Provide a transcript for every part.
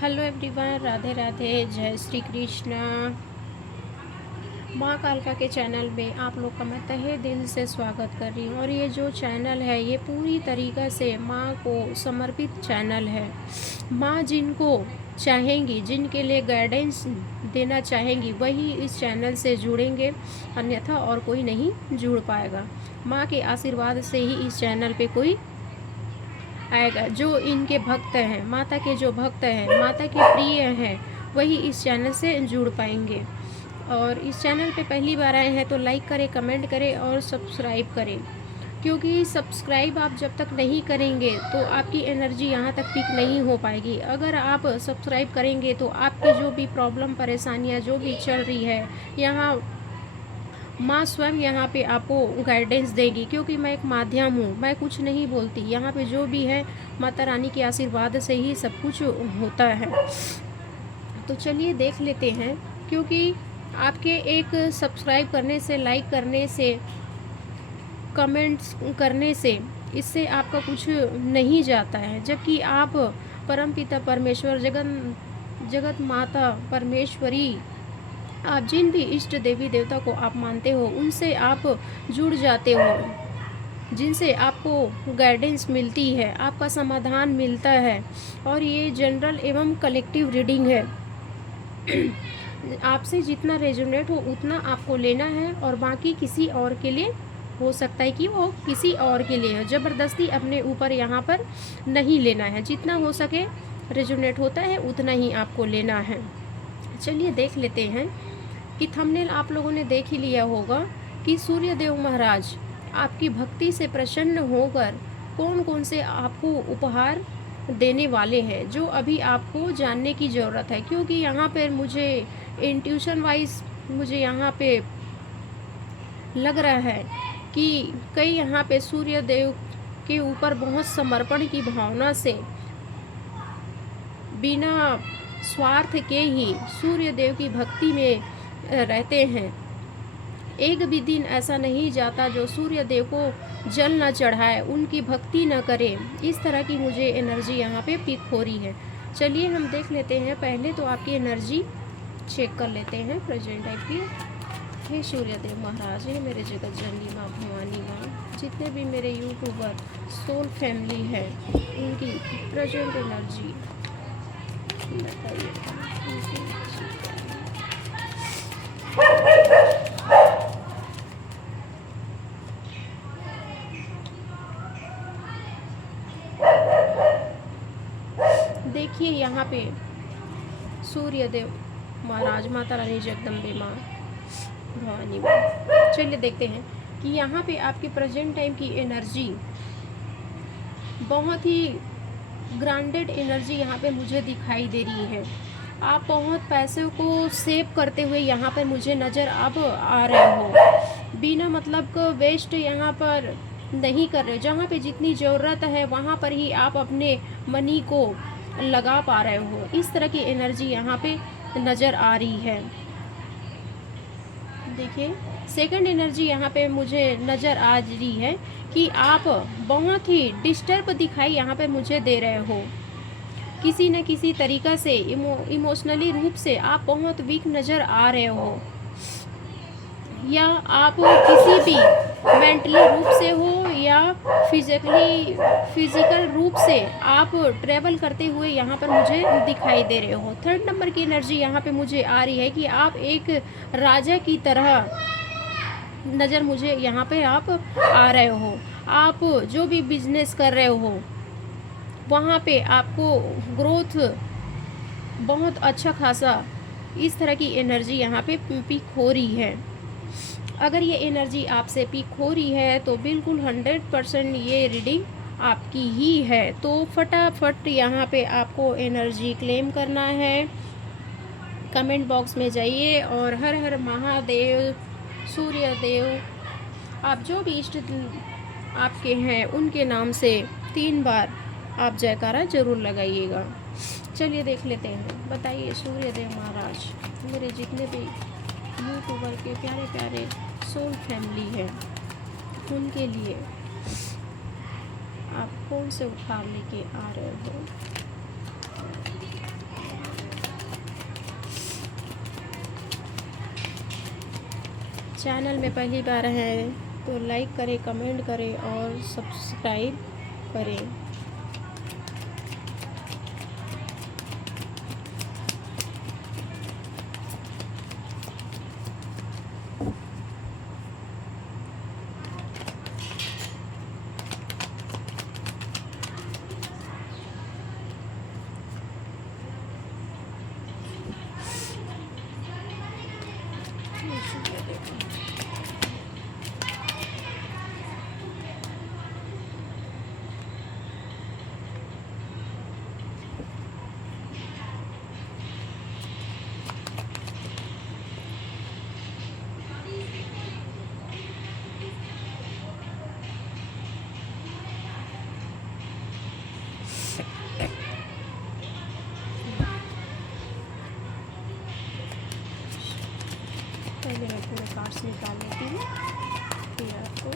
Hello everyone, Radhe Radhe, जय श्री कृष्णा। माँ कालका के चैनल में आप लोग का मैं तहे दिल से स्वागत कर रही हूँ। और ये जो चैनल है ये पूरी तरीक़ा से माँ को समर्पित चैनल है। माँ जिनको चाहेंगी, जिनके लिए गाइडेंस देना चाहेंगी, वही इस चैनल से जुड़ेंगे, अन्यथा और कोई नहीं जुड़ पाएगा। माँ के आशीर्वाद से ही इस चैनल पे कोई आएगा। जो इनके भक्त हैं, माता के जो भक्त हैं, माता के प्रिय हैं, वही इस चैनल से जुड़ पाएंगे। और इस चैनल पे पहली बार आए हैं तो लाइक करें, कमेंट करें और सब्सक्राइब करें, क्योंकि सब्सक्राइब आप जब तक नहीं करेंगे तो आपकी एनर्जी यहाँ तक पिक नहीं हो पाएगी। अगर आप सब्सक्राइब करेंगे तो आपकी जो भी प्रॉब्लम, परेशानियाँ जो भी चल रही है, यहाँ माँ स्वयं यहाँ पे आपको गाइडेंस देगी, क्योंकि मैं एक माध्यम हूँ, मैं कुछ नहीं बोलती। यहाँ पे जो भी है माता रानी के आशीर्वाद से ही सब कुछ होता है। तो चलिए देख लेते हैं, क्योंकि आपके एक सब्सक्राइब करने से, लाइक करने से, कमेंट्स करने से, इससे आपका कुछ नहीं जाता है। जबकि आप परमपिता परमेश्वर, जगत माता परमेश्वरी, आप जिन भी इष्ट देवी देवता को आप मानते हो, उनसे आप जुड़ जाते हो, जिनसे आपको गाइडेंस मिलती है, आपका समाधान मिलता है। और ये जनरल एवं कलेक्टिव रीडिंग है। आपसे जितना रेजोनेट हो उतना आपको लेना है, और बाकी किसी और के लिए हो सकता है कि वो किसी और के लिए हो। ज़बरदस्ती अपने ऊपर यहाँ पर नहीं लेना है। जितना हो सके रेजोनेट होता है उतना ही आपको लेना है। चलिए देख लेते हैं कि थंबनेल आप लोगों ने देख ही लिया होगा कि सूर्यदेव महाराज आपकी भक्ति से प्रसन्न होकर कौन कौन से आपको उपहार देने वाले हैं, जो अभी आपको जानने की ज़रूरत है। क्योंकि यहाँ पर मुझे इंट्यूशन वाइज मुझे यहाँ पे लग रहा है कि कई यहाँ पे सूर्यदेव के ऊपर बहुत समर्पण की भावना से, बिना स्वार्थ के ही सूर्यदेव की भक्ति में रहते हैं। एक भी दिन ऐसा नहीं जाता जो सूर्यदेव को जल न चढ़ाए, उनकी भक्ति न करे। इस तरह की मुझे एनर्जी यहाँ पे पिक हो रही है। चलिए हम देख लेते हैं। पहले तो आपकी एनर्जी चेक कर लेते हैं प्रेजेंट टाइप की। हे सूर्यदेव महाराज, हे मेरे जगत जननी माँ भवानी माँ, जितने भी मेरे यूट्यूबर सोल फैमिली है, उनकी प्रेजेंट एनर्जी बताइए। देखिए यहाँ पे सूर्यदेव महाराज, माता रानी जगदम्बे माँ भवानी माँ। चलिए देखते हैं कि यहाँ पे आपकी प्रेजेंट टाइम की एनर्जी बहुत ही ग्रांडेड एनर्जी यहाँ पे मुझे दिखाई दे रही है। आप बहुत पैसे को सेव करते हुए यहाँ पर मुझे नज़र अब आ रहे हो। बिना मतलब को वेस्ट यहाँ पर नहीं कर रहे। जहाँ पे जितनी ज़रूरत है वहाँ पर ही आप अपने मनी को लगा पा रहे हो। इस तरह की एनर्जी यहाँ पे नज़र आ रही है। देखिए सेकंड एनर्जी यहाँ पे मुझे नज़र आ रही है कि आप बहुत ही डिस्टर्ब दिखाई यहाँ पे मुझे दे रहे हो। किसी न किसी तरीक़ा से इमोशनली रूप से आप बहुत वीक नज़र आ रहे हो, या आप किसी भी मेंटली रूप से हो या फिजिकल रूप से आप ट्रैवल करते हुए यहाँ पर मुझे दिखाई दे रहे हो। थर्ड नंबर की एनर्जी यहाँ पे मुझे आ रही है कि आप एक राजा की तरह नज़र मुझे यहाँ पे आप आ रहे हो। आप जो भी बिजनेस कर रहे हो वहाँ पे आपको ग्रोथ बहुत अच्छा खासा, इस तरह की एनर्जी यहाँ पे पिक हो रही है। अगर ये एनर्जी आपसे पिक हो रही है तो बिल्कुल 100% ये रीडिंग आपकी ही है। तो फटाफट यहाँ पे आपको एनर्जी क्लेम करना है। कमेंट बॉक्स में जाइए और हर हर महादेव, सूर्यदेव, आप जो भी इष्ट आपके हैं उनके नाम से 3 बार आप जयकारा ज़रूर लगाइएगा। चलिए देख लेते हैं। बताइए सूर्यदेव महाराज, मेरे जितने भी यूट्यूबर के प्यारे प्यारे सोल फैमिली है, उनके लिए आप कौन से उपहार लेके आ रहे हो। चैनल में पहली बार हैं तो लाइक करें, कमेंट करें और सब्सक्राइब करें। पहले मैं पूरे कार्ड्स निकाल लेती हूँ, फिर आपको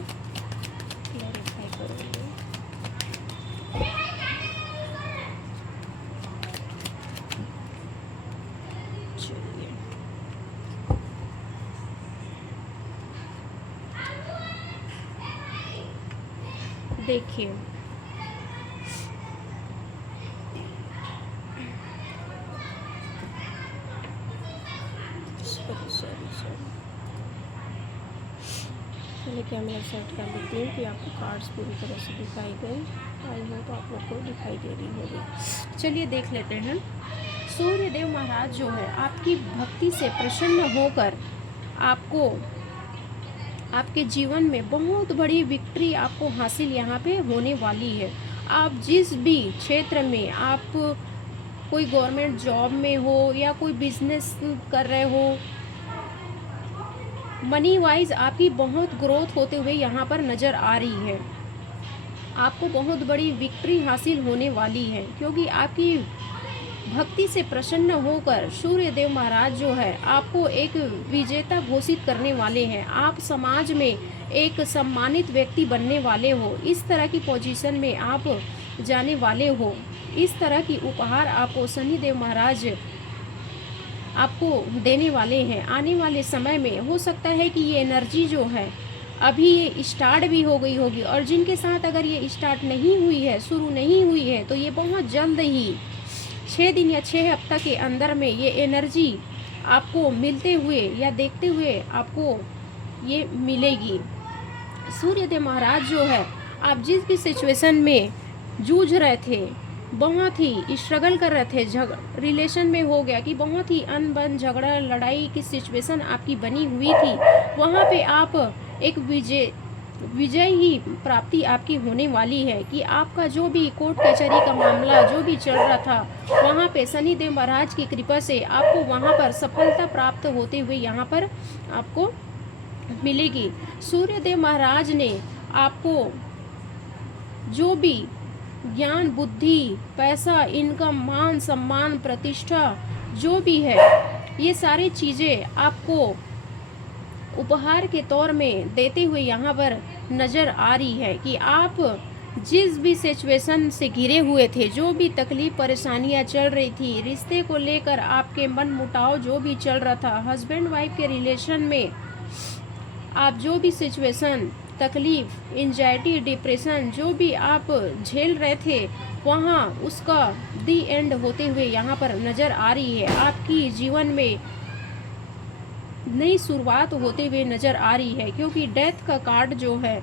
क्लैरिफाई करूँगी। चलिए, देखिए पहले कैमरा सेट कर लेती हूँ कि आपको कार्ड्स पूरी तरह से दिखाई गए। आई होप आप लोग को दिखाई दे रही होगी। चलिए देख लेते हैं। सूर्यदेव महाराज जो है आपकी भक्ति से प्रसन्न होकर आपको आपके जीवन में बहुत बड़ी विक्ट्री आपको हासिल यहाँ पे होने वाली है। आप जिस भी क्षेत्र में आप कोई गवर्नमेंट जॉब में हो या कोई बिजनेस कर रहे हो, मनी वाइज आपकी बहुत ग्रोथ होते हुए यहाँ पर नज़र आ रही है। आपको बहुत बड़ी विक्ट्री हासिल होने वाली है क्योंकि आपकी भक्ति से प्रसन्न होकर सूर्यदेव महाराज जो है आपको एक विजेता घोषित करने वाले हैं। आप समाज में एक सम्मानित व्यक्ति बनने वाले हो। इस तरह की पोजीशन में आप जाने वाले हो। इस तरह की उपहार आपको शनिदेव महाराज आपको देने वाले हैं। आने वाले समय में हो सकता है कि ये एनर्जी जो है अभी ये स्टार्ट भी हो गई होगी, और जिनके साथ अगर ये स्टार्ट नहीं हुई है, शुरू नहीं हुई है, तो ये बहुत जल्द ही 6 दिन या 6 हफ्ता के अंदर में ये एनर्जी आपको मिलते हुए या देखते हुए आपको ये मिलेगी। सूर्यदेव महाराज जो है आप जिस भी सिचुएशन में जूझ रहे थे, बहुत ही स्ट्रगल कर रहे थे, रिलेशन में हो गया कि बहुत ही अनबन झगड़ा लड़ाई की सिचुएशन आपकी बनी हुई थी, वहाँ पे आप एक विजय ही प्राप्ति आपकी होने वाली है कि आपका जो भी कोर्ट कचहरी का मामला जो भी चल रहा था, वहाँ पे शनिदेव महाराज की कृपा से आपको वहाँ पर सफलता प्राप्त होते हुए यहाँ पर आपको मिलेगी। सूर्यदेव महाराज ने आपको जो भी ज्ञान, बुद्धि, पैसा, इनकम, मान, सम्मान, प्रतिष्ठा जो भी है, ये सारी चीज़ें आपको उपहार के तौर में देते हुए यहाँ पर नज़र आ रही है कि आप जिस भी सिचुएशन से घिरे हुए थे, जो भी तकलीफ परेशानियाँ चल रही थी, रिश्ते को लेकर आपके मन मुटाव जो भी चल रहा था, हस्बैंड वाइफ के रिलेशन में आप जो भी सिचुएशन, तकलीफ, एंजाइटी, डिप्रेशन जो भी आप झेल रहे थे, वहाँ उसका दी एंड होते हुए यहाँ पर नज़र आ रही है। आपकी जीवन में नई शुरुआत होते हुए नज़र आ रही है क्योंकि डेथ का कार्ड जो है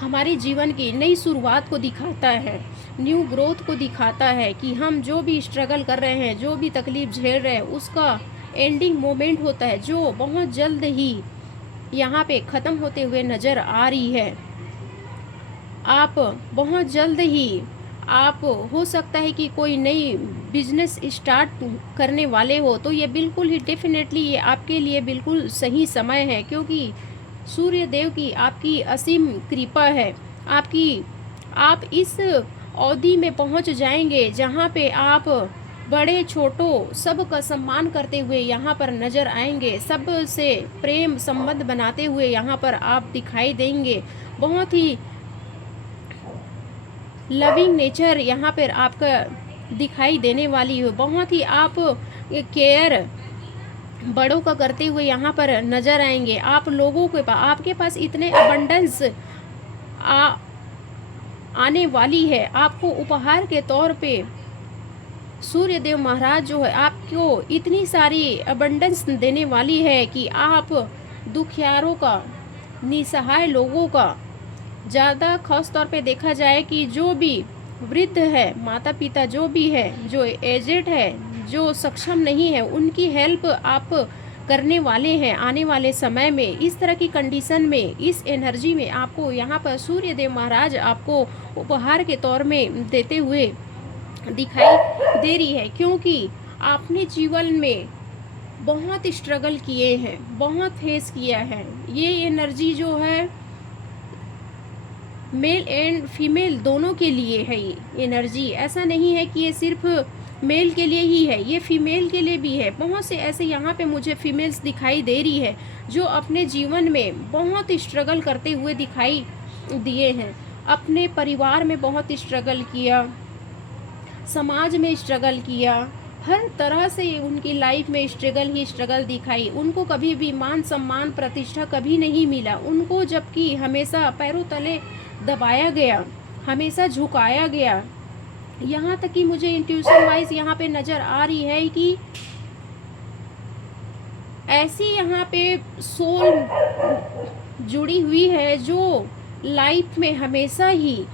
हमारे जीवन की नई शुरुआत को दिखाता है, न्यू ग्रोथ को दिखाता है कि हम जो भी स्ट्रगल कर रहे हैं, जो भी तकलीफ झेल रहे हैं, उसका एंडिंग मोमेंट होता है जो बहुत जल्द ही यहाँ पे ख़त्म होते हुए नज़र आ रही है। आप बहुत जल्द ही आप हो सकता है कि कोई नई बिजनेस स्टार्ट करने वाले हो, तो ये बिल्कुल ही डेफिनेटली ये आपके लिए बिल्कुल सही समय है क्योंकि सूर्य देव की आपकी असीम कृपा है। आप इस अवधि में पहुंच जाएंगे जहां पे आप बड़े छोटों सबका सम्मान करते हुए यहाँ पर नज़र आएंगे, सब से प्रेम संबंध बनाते हुए यहाँ पर आप दिखाई देंगे। बहुत ही लविंग नेचर यहाँ पर आपका दिखाई देने वाली हो। बहुत ही आप केयर बड़ों का करते हुए यहाँ पर नजर आएंगे। आप लोगों के पास, आपके पास इतने अबंडेंस आ आने वाली है। आपको उपहार के तौर पे सूर्य देव महाराज जो है आपको इतनी सारी अबंडेंस देने वाली है कि आप दुखियारों का, निसहाय लोगों का, ज़्यादा खास तौर पे देखा जाए कि जो भी वृद्ध है, माता पिता जो भी है, जो एजेड है, जो सक्षम नहीं है, उनकी हेल्प आप करने वाले हैं आने वाले समय में। इस तरह की कंडीशन में, इस एनर्जी में आपको यहाँ पर सूर्य देव महाराज आपको उपहार के तौर में देते हुए दिखाई दे रही है, क्योंकि आपने जीवन में बहुत स्ट्रगल किए हैं, बहुत फेस किया है। ये एनर्जी जो है मेल एंड फीमेल दोनों के लिए है। ये एनर्जी ऐसा नहीं है कि ये सिर्फ मेल के लिए ही है, ये फीमेल के लिए भी है। बहुत से ऐसे यहाँ पे मुझे फीमेल्स दिखाई दे रही है जो अपने जीवन में बहुत स्ट्रगल करते हुए दिखाई दिए हैं। अपने परिवार में बहुत स्ट्रगल किया, समाज में स्ट्रगल किया, हर तरह से उनकी लाइफ में स्ट्रगल ही स्ट्रगल दिखाई। उनको कभी भी मान सम्मान प्रतिष्ठा कभी नहीं मिला उनको, जबकि हमेशा पैरों तले दबाया गया, हमेशा झुकाया गया। यहाँ तक कि मुझे इंट्यूशन वाइज यहाँ पे नज़र आ रही है कि ऐसी यहाँ पे सोल जुड़ी हुई है जो लाइफ में हमेशा ही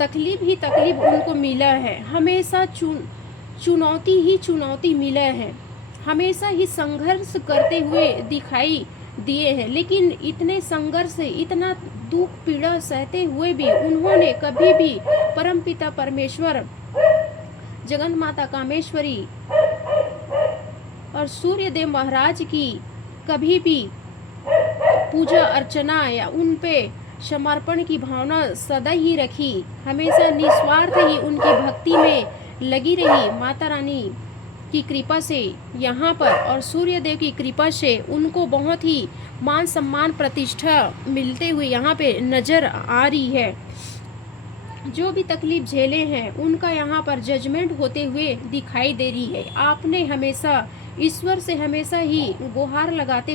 तकलीफ ही तकलीफ उनको मिला है, हमेशा चुनौती ही चुनौती मिला है, हमेशा ही संघर्ष करते हुए दिखाई दिए हैं। लेकिन इतने संघर्ष, इतना दुख पीड़ा सहते हुए भी उन्होंने कभी भी परमपिता परमेश्वर, जगन माता कामेश्वरी और सूर्य देव महाराज की कभी भी पूजा अर्चना या उन पे समर्पण की भावना सदा ही रखी, हमेशा निस्वार्थ ही उनकी भक्ति में लगी रही। माता रानी की कृपा से यहाँ पर और सूर्य देव की कृपा से उनको बहुत ही मान सम्मान प्रतिष्ठा मिलते हुए यहाँ पे नज़र आ रही है। जो भी तकलीफ झेले हैं उनका यहाँ पर जजमेंट होते हुए दिखाई दे रही है। आपने हमेशा ईश्वर से हमेशा ही गुहार लगाते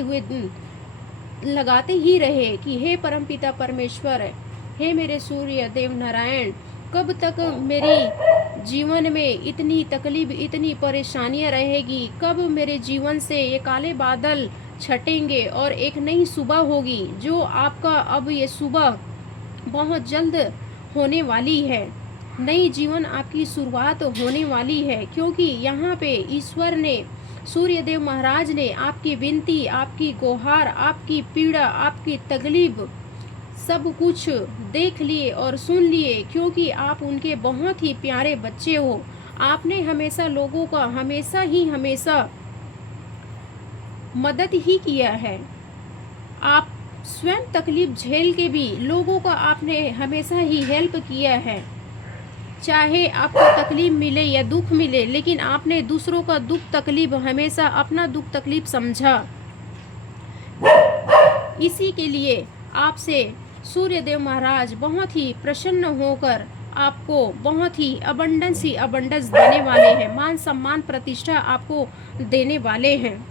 ही रहे कि हे परमपिता परमेश्वर, हे मेरे सूर्य देव नारायण, कब तक मेरी जीवन में इतनी तकलीफ, इतनी परेशानियां रहेगी, कब मेरे जीवन से ये काले बादल छटेंगे और एक नई सुबह होगी। जो आपका अब ये सुबह बहुत जल्द होने वाली है, नई जीवन आपकी शुरुआत होने वाली है, क्योंकि यहाँ पे ईश्वर ने, सूर्य देव महाराज ने आपकी विनती, आपकी गुहार, आपकी पीड़ा, आपकी तकलीफ सब कुछ देख लिए और सुन लिए, क्योंकि आप उनके बहुत ही प्यारे बच्चे हो। आपने हमेशा लोगों का हमेशा मदद ही किया है। आप स्वयं तकलीफ झेल के भी लोगों का आपने हमेशा ही हेल्प किया है। चाहे आपको तकलीफ मिले या दुख मिले, लेकिन आपने दूसरों का दुख तकलीफ हमेशा अपना दुख तकलीफ समझा। इसी के लिए आपसे सूर्य देव महाराज बहुत ही प्रसन्न होकर आपको बहुत ही अबंडेंस देने वाले हैं, मान सम्मान प्रतिष्ठा आपको देने वाले हैं।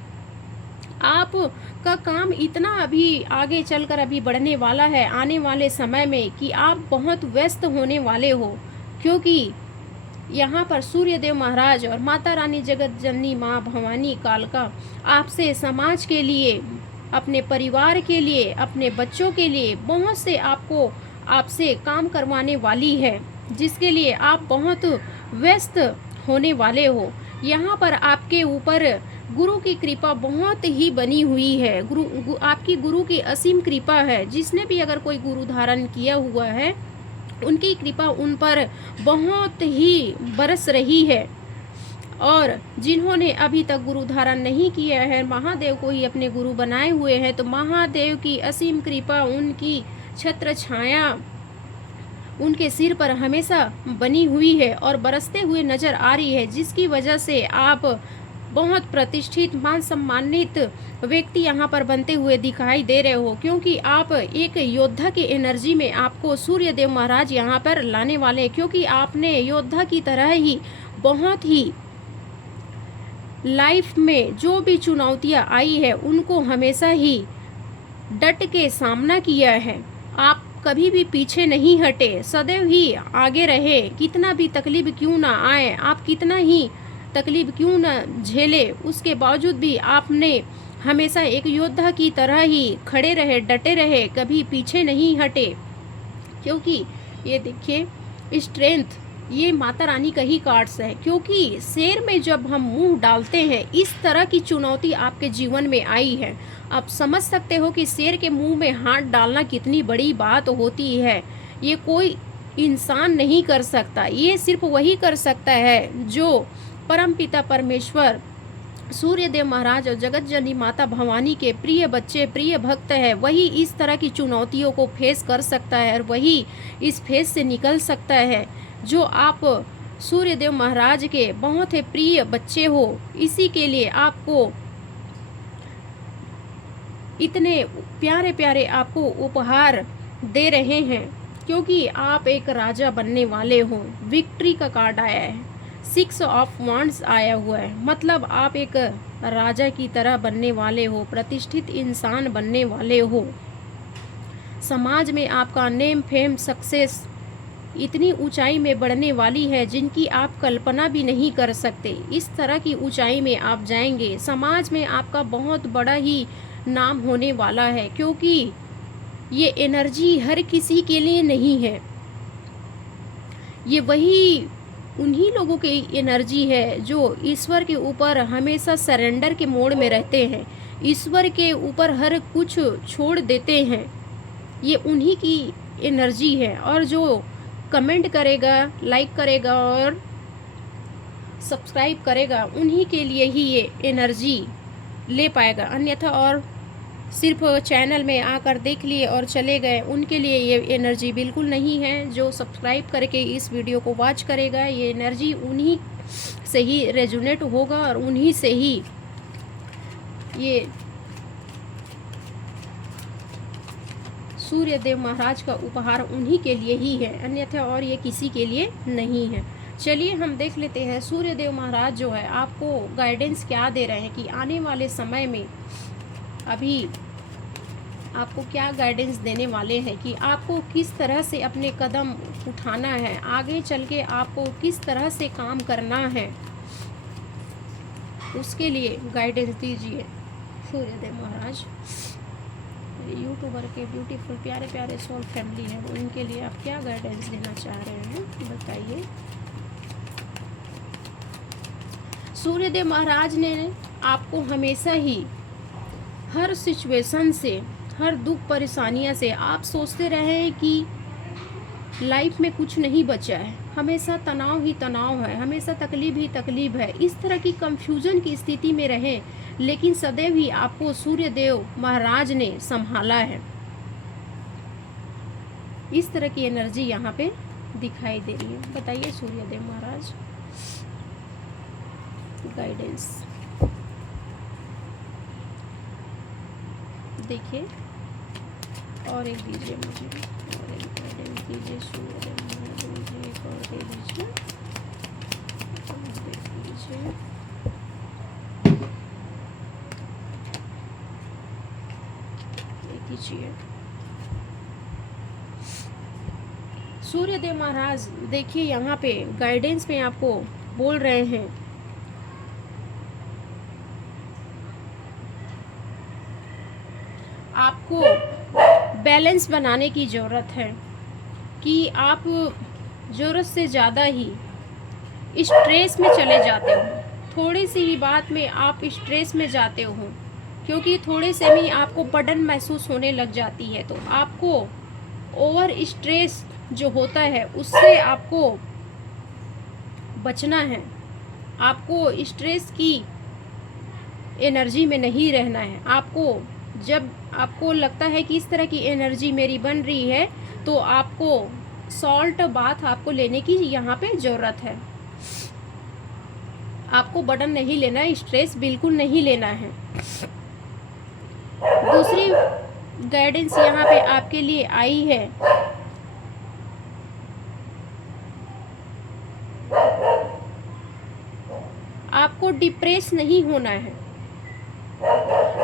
आप का काम इतना अभी आगे चलकर अभी बढ़ने वाला है आने वाले समय में कि आप बहुत व्यस्त होने वाले हो, क्योंकि यहाँ पर सूर्य देव महाराज और माता रानी जगत जननी माँ भवानी कालका आपसे समाज के लिए, अपने परिवार के लिए, अपने बच्चों के लिए बहुत से आपसे काम करवाने वाली है, जिसके लिए आप बहुत व्यस्त होने वाले हो। यहाँ पर आपके ऊपर गुरु की कृपा बहुत ही बनी हुई है। आपकी गुरु की असीम कृपा है। जिसने भी अगर कोई गुरु धारण किया हुआ है, उनकी कृपा उन पर बहुत ही बरस रही है। और जिन्होंने अभी तक गुरु धारण नहीं किया है, महादेव को ही अपने गुरु बनाए हुए हैं, तो महादेव की असीम कृपा, उनकी छत्र छाया उनके सिर पर हमेशा बनी हुई है और बरसते हुए नजर आ रही है, जिसकी वजह से आप बहुत प्रतिष्ठित, मान सम्मानित व्यक्ति यहाँ पर बनते हुए दिखाई दे रहे हो, क्योंकि आप एक योद्धा की एनर्जी में आपको सूर्य देव महाराज यहाँ पर लाने वाले हैं। क्योंकि आपने योद्धा की तरह ही बहुत ही लाइफ में जो भी चुनौतियाँ आई है उनको हमेशा ही डट के सामना किया है। आप कभी भी पीछे नहीं हटे, सदैव ही आगे रहे। कितना भी तकलीफ क्यों ना आए, आप कितना ही तकलीफ क्यों ना झेले, उसके बावजूद भी आपने हमेशा एक योद्धा की तरह ही खड़े रहे, डटे रहे, कभी पीछे नहीं हटे। क्योंकि ये देखिए स्ट्रेंथ ये माता रानी का ही कार्ड्स है। क्योंकि शेर में जब हम मुंह डालते हैं, इस तरह की चुनौती आपके जीवन में आई है। आप समझ सकते हो कि शेर के मुंह में हाथ डालना कितनी बड़ी बात होती है। ये कोई इंसान नहीं कर सकता, ये सिर्फ वही कर सकता है जो परमपिता परमेश्वर सूर्यदेव महाराज और जगत जननी माता भवानी के प्रिय बच्चे, प्रिय भक्त है। वही इस तरह की चुनौतियों को फेस कर सकता है और वही इस फेस से निकल सकता है। जो आप सूर्यदेव महाराज के बहुत ही प्रिय बच्चे हो, इसी के लिए आपको इतने प्यारे प्यारे आपको उपहार दे रहे हैं। क्योंकि आप एक राजा बनने वाले हो। विक्ट्री का कार्ड आया है, 6 ऑफ वांड्स आया हुआ है, मतलब आप एक राजा की तरह बनने वाले हो, प्रतिष्ठित इंसान बनने वाले हो। समाज में आपका नेम फेम सक्सेस इतनी ऊंचाई में बढ़ने वाली है जिनकी आप कल्पना भी नहीं कर सकते। इस तरह की ऊंचाई में आप जाएंगे। समाज में आपका बहुत बड़ा ही नाम होने वाला है। क्योंकि ये एनर्जी हर किसी के लिए नहीं है, ये वही उन्हीं लोगों की एनर्जी है जो ईश्वर के ऊपर हमेशा सरेंडर के मोड में रहते हैं, ईश्वर के ऊपर हर कुछ छोड़ देते हैं। ये उन्हीं की एनर्जी है। और जो कमेंट करेगा, लाइक करेगा और सब्सक्राइब करेगा, उन्हीं के लिए ही ये एनर्जी ले पाएगा। अन्यथा और सिर्फ चैनल में आकर देख लिए और चले गए, उनके लिए ये एनर्जी बिल्कुल नहीं है। जो सब्सक्राइब करके इस वीडियो को वॉच करेगा, ये एनर्जी उन्हीं से ही रेजोनेट होगा और उन्हीं से ही ये सूर्यदेव महाराज का उपहार उन्हीं के लिए ही है, अन्यथा और ये किसी के लिए नहीं है। चलिए हम देख लेते हैं सूर्यदेव महाराज जो है आपको गाइडेंस क्या दे रहे हैं कि आने वाले समय में अभी आपको क्या गाइडेंस देने वाले हैं कि आपको किस तरह से अपने कदम उठाना है, आगे चल के आपको किस तरह से काम करना है, उसके लिए गाइडेंस दीजिए सूर्यदेव महाराज। यूट्यूबर के ब्यूटीफुल प्यारे प्यारे सोल फैमिली है, वो इनके लिए आप क्या गाइडेंस देना चाह रहे हैं बताइए। सूर्यदेव महाराज ने आपको हमेशा ही हर सिचुएशन से, हर दुख परेशानियां से, आप सोचते रहे हैं कि लाइफ में कुछ नहीं बचा है, हमेशा तनाव ही तनाव है, हमेशा तकलीफ ही तकलीफ है, इस तरह की कंफ्यूजन की स्थिति में रहे, लेकिन सदैव ही आपको सूर्यदेव महाराज ने संभाला है। इस तरह की एनर्जी यहाँ पे दिखाई दे रही है। बताइए सूर्यदेव महाराज गाइडेंस देखिए। और एक दीजिए मुझे, और एक गाइडेंस दीजिए सूर्यदेव महाराज मुझे, एक और दे दीजिए, देख लीजिए। कीजिए सूर्यदेव महाराज। देखिए यहाँ पे गाइडेंस में आपको बोल रहे हैं आपको बैलेंस बनाने की ज़रूरत है कि आप ज़रूरत से ज़्यादा ही स्ट्रेस में चले जाते हो। थोड़ी सी ही बात में आप स्ट्रेस में जाते हो, क्योंकि थोड़े से भी आपको बर्डन महसूस होने लग जाती है। तो आपको ओवर स्ट्रेस जो होता है उससे आपको बचना है। आपको स्ट्रेस की एनर्जी में नहीं रहना है। आपको जब आपको लगता है कि इस तरह की एनर्जी मेरी बन रही है, तो आपको सॉल्ट बाथ आपको लेने की यहाँ पे ज़रूरत है। आपको बर्डन नहीं लेना है, स्ट्रेस बिल्कुल नहीं लेना है। दूसरी गाइडेंस यहाँ पे आपके लिए आई है आप आपको डिप्रेस नहीं होना है,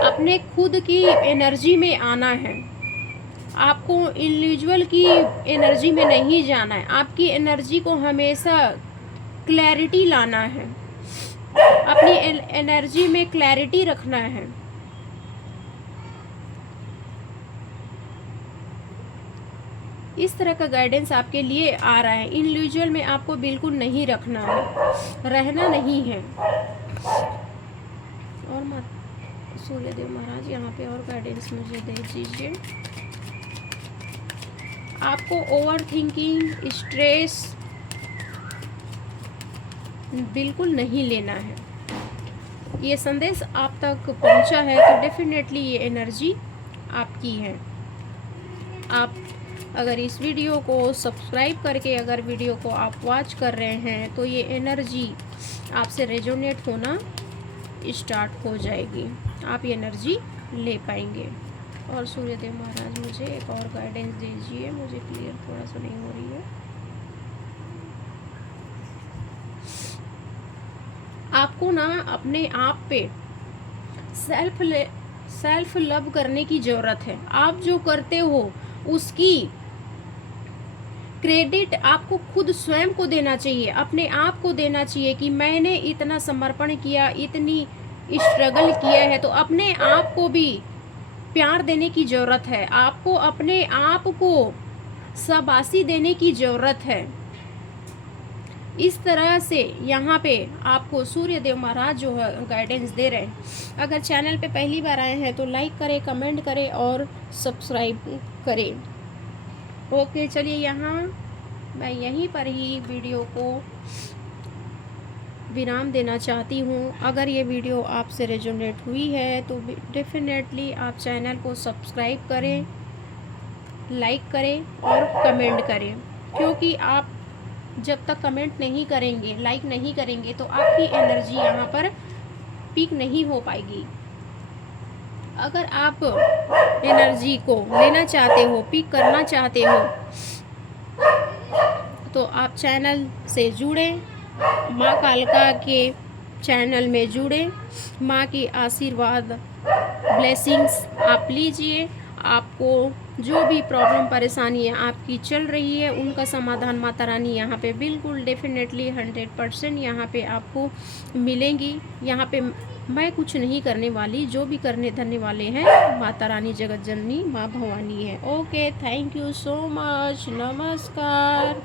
अपने खुद की एनर्जी में आना है। आपको इंडिविजुअल की एनर्जी में नहीं जाना है, आपकी एनर्जी को हमेशा क्लैरिटी लाना है, अपनी एनर्जी में क्लैरिटी रखना है। इस तरह का गाइडेंस आपके लिए आ रहा है। इंडिविजुअल में आपको बिल्कुल नहीं रखना है, रहना नहीं है। और सूर्यदेव महाराज यहाँ पे और गाइडेंस मुझे दे दीजिए। आपको ओवर थिंकिंग, स्ट्रेस बिल्कुल नहीं लेना है। ये संदेश आप तक पहुंचा है तो डेफिनेटली ये एनर्जी आपकी है। आप अगर इस वीडियो को सब्सक्राइब करके अगर वीडियो को आप वॉच कर रहे हैं तो ये एनर्जी आपसे रेजोनेट होना स्टार्ट हो जाएगी, आप ये एनर्जी ले पाएंगे। और सूर्यदेव महाराज मुझे एक और गाइडेंस दीजिए, मुझे क्लियर थोड़ा सा नहीं हो रही है। आपको ना अपने आप पे सेल्फ लव करने की ज़रूरत है। आप जो करते हो उसकी क्रेडिट आपको खुद स्वयं को देना चाहिए, अपने आप को देना चाहिए कि मैंने इतना समर्पण किया, इतनी स्ट्रगल किया है। तो अपने आप को भी प्यार देने की ज़रूरत है, आपको अपने आप को शाबाशी देने की ज़रूरत है। इस तरह से यहाँ पे आपको सूर्यदेव महाराज जो है गाइडेंस दे रहे हैं। अगर चैनल पे पहली बार आए हैं तो लाइक करें, कमेंट करें और सब्सक्राइब करें। ओके, चलिए यहाँ मैं यहीं पर ही वीडियो को विराम देना चाहती हूँ। अगर ये वीडियो आपसे रेजोनेट हुई है तो डेफिनेटली आप चैनल को सब्सक्राइब करें, लाइक करें और कमेंट करें, क्योंकि आप जब तक कमेंट नहीं करेंगे, लाइक नहीं करेंगे तो आपकी एनर्जी यहाँ पर पीक नहीं हो पाएगी। अगर आप एनर्जी को लेना चाहते हो, पिक करना चाहते हो, तो आप चैनल से जुड़ें, माँ कालका के चैनल में जुड़ें, माँ की आशीर्वाद ब्लेसिंग्स आप लीजिए। आपको जो भी प्रॉब्लम परेशानियाँ आपकी चल रही है उनका समाधान माता रानी यहाँ पे बिल्कुल डेफिनेटली 100% यहाँ पे आपको मिलेंगी। यहाँ पे मैं कुछ नहीं करने वाली, जो भी करने धरने वाले हैं माता रानी जगत जननी माँ भवानी है। Okay, thank you so much, नमस्कार।